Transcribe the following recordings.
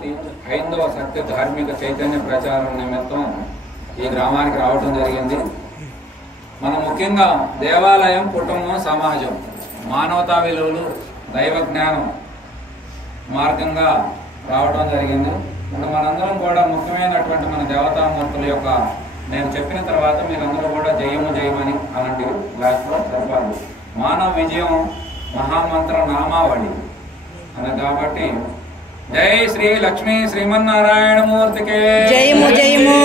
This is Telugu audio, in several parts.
మూర్తి హైందవ సత్య ధార్మిక చైతన్య ప్రచారం నిమిత్తం ఈ గ్రామానికి రావడం జరిగింది. మనం ముఖ్యంగా దేవాలయం, కుటుంబం, సమాజం, మానవతా విలువలు, దైవ జ్ఞానం మార్గంగా రావడం జరిగింది. ఇప్పుడు మనందరం కూడా ముఖ్యమైనటువంటి మన దేవతామూర్తుల యొక్క నేను చెప్పిన తర్వాత మీరందరూ కూడా జయము జయమని అలాంటి క్లాస్లో చెప్పాలి. మానవ విజయం మహామంత్ర నామావళి అని కాబట్టి జై శ్రీ లక్ష్మీ శ్రీమన్నారాయణమూర్తికే జయము జయము,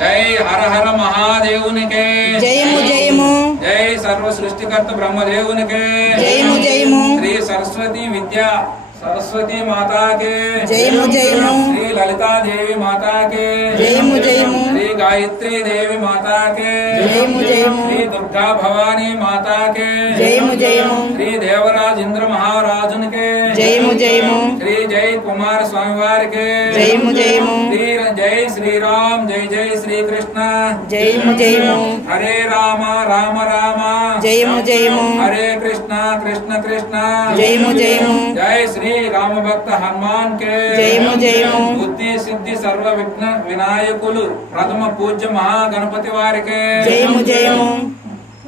జై హర హర మహాదేవునికే జయము జయము, జై సర్వ సృష్టికర్త బ్రహ్మదేవునికే జయము జయము, శ్రీ సరస్వతి విద్యా सरस्वती माता के जयमु जयमु, श्री ललिता देवी माता के जयमु जयमु, श्री गायत्री देवी माता के जयमु जयमु, श्री दुर्गा भवानी माता के जयमु जयमु, श्री देवराज इंद्र महाराजुन के जयमु जयमु, श्री जय कुमार स्वामीवार के जयमु जयमु, श्री जय श्री राम, जय जय श्री कृष्ण, जयमु जयमु, हरे राम राम राम, जयमु जयमु, हरे कृष्ण कृष्ण कृष्ण, जयमु जयमु, जय श्री राम भक्त हनुमान के जयमु जयमु, बुद्धि सिद्धि सर्व विघ्न विनायकुलु प्रथम पूज्य महागणपति वारिके जयमु जयमु,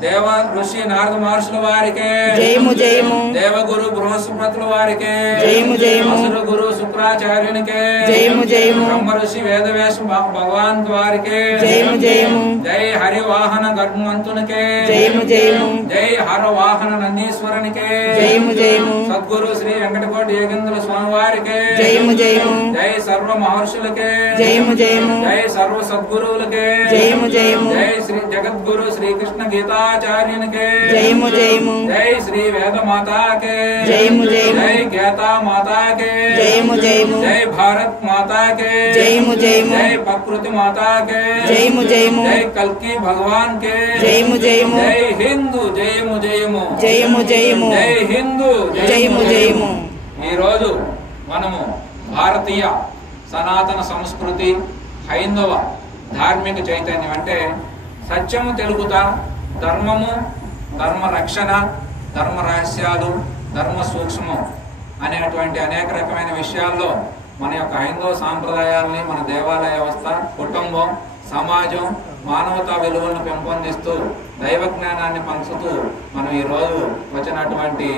देव ऋषि नारद महर्षुల వారికి जयमु जयमु, देवगुरु बृहस्पతుల వారికి जयमु जयमु, असुर गुरु शुक्राचार्युనికి जयमु जयमु, ब्रह्म ऋषि वेदव्यास भगवान వారికి जयमु जयमु, जय हरि वाहन गरुडमंతునికి जयमु जयमु, जय हर वाहन నందీశ్వరునికి जयము జయము, सद्गुरु श्री वेंकटकोटि योगेंद्र स्वामी వారికి जयము జయము, जय सर्व महर्षुलके जयము జయము, जय सर्व सद्गुरुलके जयము జయము, जय श्री जगद्गुरु श्री कृष्ण गीताचार्युन के जयము జయము, जय श्री वेद माता के जयము జయము, जय गीता माता के जयము जयము, जय भारत माता के जयము జయము, जय प्रकृति माता के जयము జయము, जय कल्की भगवान के जयము జయము, जय हिंदू जयमु जयमु, జయము జయము, जय हिंदू జయము జయము. ఈ రోజు మనము భారతీయ సనాతన సంస్కృతి హైందవ ధార్మిక చైతన్యం అంటే సత్యము తెలుగుతా, ధర్మము, ధర్మ రక్షణ, ధర్మ రహస్యాలు, ధర్మ సూక్ష్మం అనేటువంటి అనేక రకమైన విషయాల్లో మన యొక్క హైందవ సాంప్రదాయాల్ని, మన దేవాలయ వ్యవస్థ, కుటుంబం, సమాజం, మానవతా విలువలను పెంపొందిస్తూ దైవ జ్ఞానాన్ని పంచుతూ మనం ఈరోజు వచ్చినటువంటి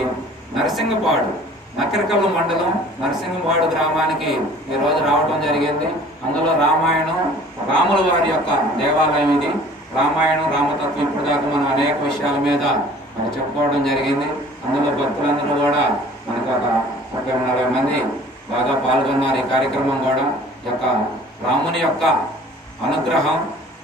నరసింగపాడు నకరికల్లు మండలం నరసింగపాడు గ్రామానికి ఈరోజు రావటం జరిగింది. అందులో రామాయణం, రాముల వారి యొక్క దేవాలయం ఇది. రామాయణం, రామతత్వం ఇప్పుడు దాకా మనం అనేక విషయాల మీద మనం చెప్పుకోవడం జరిగింది. అందులో భక్తులందరూ కూడా మనకు ఒక 30-40 మంది బాగా పాల్గొన్నారు. ఈ కార్యక్రమం కూడా యొక్క రాముని యొక్క అనుగ్రహం,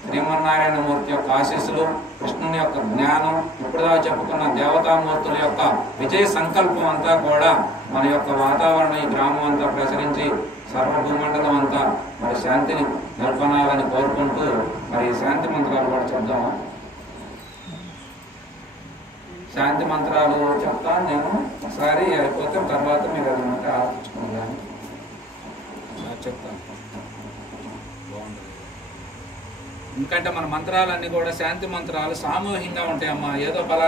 శ్రీమన్నారాయణమూర్తి యొక్క ఆశీస్సులు, కృష్ణుని యొక్క జ్ఞానం, ఇప్పుడుదా చెప్పుకున్న దేవతామూర్తుల యొక్క విజయ సంకల్పం అంతా కూడా మన యొక్క వాతావరణం ఈ గ్రామం అంతా ప్రసరించి సర్వభూమండలం అంతా మరి శాంతిని నెలకొనాలని కోరుకుంటూ మరి శాంతి మంత్రాలు కూడా చెప్దాము. శాంతి మంత్రాలు చెప్తాను నేను ఒకసారి, అయిపోతే తర్వాత మీరు అది ఉంటే ఆలోచించుకుంటాను. చెప్తాను ఎందుకంటే మన మంత్రాలన్నీ కూడా శాంతి మంత్రాలు సామూహికంగా ఉంటాయమ్మా. ఏదో పలా